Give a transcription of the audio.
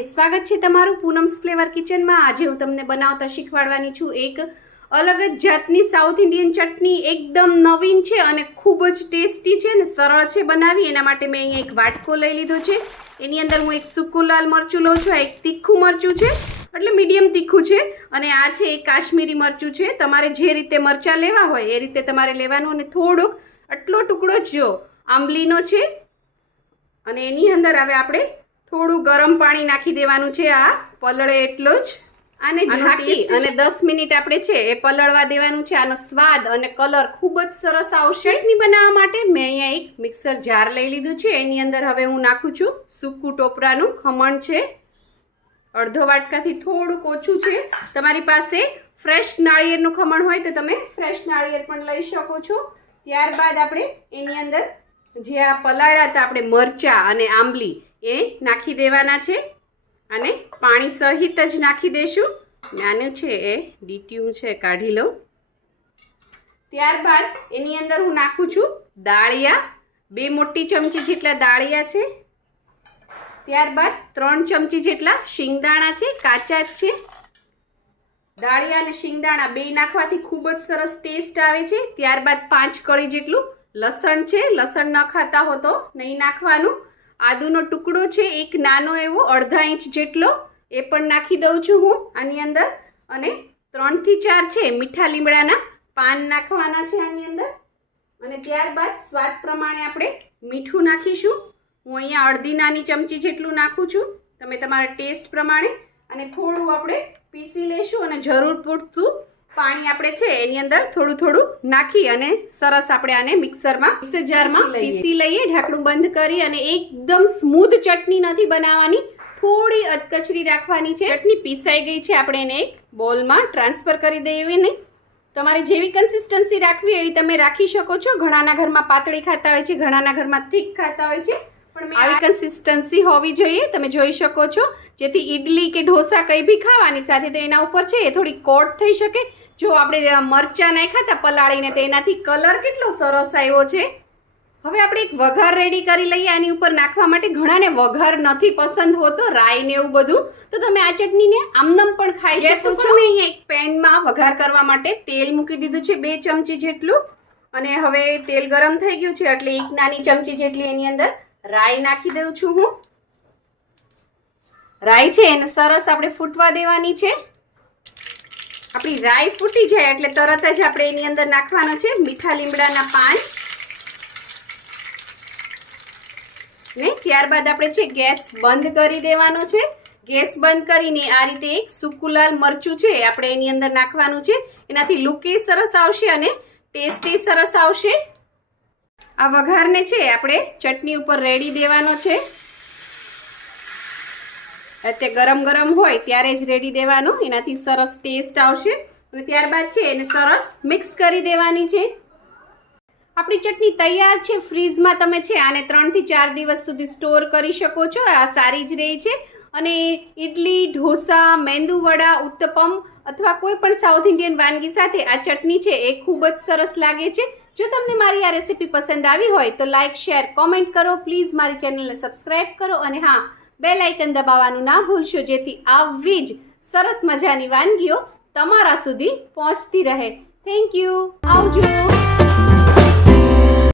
हाय, स्वागत है तमारू Poonam's flavour kitchen में। आज हूँ तमने बनावता शीखवाडवानी छूं एक अलग ज जातनी साउथ इंडियन चटनी। एकदम नवीन है और खूब ज टेस्टी है ने सरल है बनावी। एना माटे मैं अहींया एक वाटको लई लीधो छे। एनी अंदर हूँ एक सूकું लाल मरचું लઉં છું, एक तीखું मरचું છે એટલે मीडियम तीखું છે અને આ છે એક काश्मीरी मरचું છે। તમારે જે રીતે મરચા લેવા હોય એ રીતે તમારે લેવાનું અને થોડુંક આટલો ટુકડો જ જો આંબલીનો છે અને એની અંદર હવે આપણે થોડું ગરમ પાણી નાખી દેવાનું છે। આ પલળે એટલો જ આને ઢાંકી અને 10 મિનિટ આપણે છે એ પલળવા દેવાનું છે। આનો સ્વાદ અને કલર ખૂબ જ સરસ આવશે। ચટણી બનાવવા માટે મેં અહીંયા એક મિક્સર જાર લઈ લીધું છે। એની અંદર હવે હું નાખું છું સૂકું ટોપરાનું ખમણ છે, અડધો વાટકાથી થોડુંક ઓછું છે। તમારી પાસે ફ્રેશ નાળિયેરનું ખમણ હોય તો તમે ફ્રેશ નાળિયેર પણ લઈ શકો છો। ત્યારબાદ આપણે એની અંદર જે આ પલાળ્યા હતા આપણે મરચા અને આંબલી એ નાખી દેવાના છે અને પાણી સહિત જ નાખી દેશું। નાનું છે એ ડીટ્યું છે કાઢી લઉં। ત્યારબાદ એની અંદર હું નાખું છું દાળિયા, 2 મોટી ચમચી જેટલા દાળિયા છે। ત્યારબાદ 3 ચમચી જેટલા શિંગદાણા છે, કાચા જ છે। દાળિયા અને શિંગદાણા બે નાખવાથી ખૂબ જ સરસ ટેસ્ટ આવે છે। ત્યારબાદ 5 કળી જેટલું લસણ છે, લસણ ન ખાતા હો તો નહીં નાખવાનું। આદુનો ટુકડો છે એક નાનો એવો, 1/2 ઇંચ જેટલો, એ પણ નાખી દઉં છું હું આની અંદર। અને 3 થી 4 છે મીઠા લીમડાના પાન નાખવાના છે આની અંદર। અને ત્યારબાદ સ્વાદ પ્રમાણે આપણે મીઠું નાખીશું। હું અહીંયા અડધી નાની ચમચી જેટલું નાખું છું, તમે તમારા ટેસ્ટ પ્રમાણે। અને થોડું આપણે પીસી લેશું અને જરૂર પૂરતું પાણી આપણે છે એની અંદર થોડું થોડું નાખી અને સરસ આપણે આને મિક્સરમાં જારમાં પીસી લઈએ। ઢાંકણું બંધ કરી અને એકદમ સ્મૂથ ચટણી નથી બનાવવાની, થોડી અધકચરી રાખવાની છે। ચટણી પીસાઈ ગઈ છે, આપણે એને એક બોલમાં ટ્રાન્સફર કરી દઈએ। ને તમારે જેવી કન્સિસ્ટન્સી રાખવી એવી તમે રાખી શકો છો। ઘણાના ઘરમાં પાતળી ખાતા હોય છે, ઘણાના ઘરમાં થીક ખાતા હોય છે, પણ આવી કન્સિસ્ટન્સી હોવી જોઈએ। તમે જોઈ શકો છો, જેથી ઈડલી કે ઢોસા કંઈ બી ખાવાની સાથે તો એના ઉપર છે એ થોડી કોટ થઈ શકે। જો આપણે મરચા નાખ્યા હતા પલાળીને તો એનાથી કલર કેટલો સરસ આવ્યો છે। હવે આપણે એક વઘાર રેડી કરી લઈએ આની ઉપર નાખવા માટે। ઘણાને વઘાર નથી પસંદ હોતો, રાઈ ને એવું બધું, તો તમે આ ચટણીને આમનમ પણ ખાઈ શકો છો। મેં અહીંયા એક પેનમાં વઘાર કરવા માટે તેલ મૂકી દીધું છે 2 ચમચી જેટલું। અને હવે તેલ ગરમ થઈ ગયું છે એટલે એક નાની ચમચી જેટલી એની અંદર રાઈ નાખી દઉં છું હું। રાઈ છે એને સરસ આપણે ફૂટવા દેવાની છે। આપણી રાઈ ફૂટી જાય એટલે તરત જ આપણે એની અંદર નાખવાનો છે મીઠા લીમડાના પાન ને ત્યારબાદ આપણે છે ગેસ બંધ કરી દેવાનો છે। ગેસ બંધ કરીને આ રીતે એક સૂકું લાલ મરચું છે આપણે એની અંદર નાખવાનું છે। એનાથી લુક એ સરસ આવશે અને ટેસ્ટ એ સરસ આવશે। આ વઘારને છે આપણે ચટણી ઉપર રેડી દેવાનો છે। અત્યારે ગરમ ગરમ હોય ત્યારે જ રેડી દેવાનો, એનાથી સરસ ટેસ્ટ આવશે। અને ત્યારબાદ છે એને સરસ મિક્સ કરી દેવાની છે। આપણી ચટણી તૈયાર છે। ફ્રીઝમાં તમે છે આને 3 થી 4 દિવસ સુધી સ્ટોર કરી શકો છો, આ સારી જ રહે છે। અને ઇડલી, ઢોસા, મેંદુવડા, ઉત્તપમ અથવા કોઈ પણ સાઉથ ઇન્ડિયન વાનગી સાથે આ ચટણી છે એ ખૂબ જ સરસ લાગે છે। જો તમને મારી આ રેસીપી પસંદ આવી હોય તો લાઇક, શેર, કોમેન્ટ કરો। પ્લીઝ મારી ચેનલને સબસ્ક્રાઈબ કરો અને હા, બેલ આઇકન દબાવવાનું ના ભૂલશો, જેથી આવી જ સરસ મજાની વાનગીઓ તમારા સુધી પહોંચતી રહે। થેન્ક યુ, આવજો।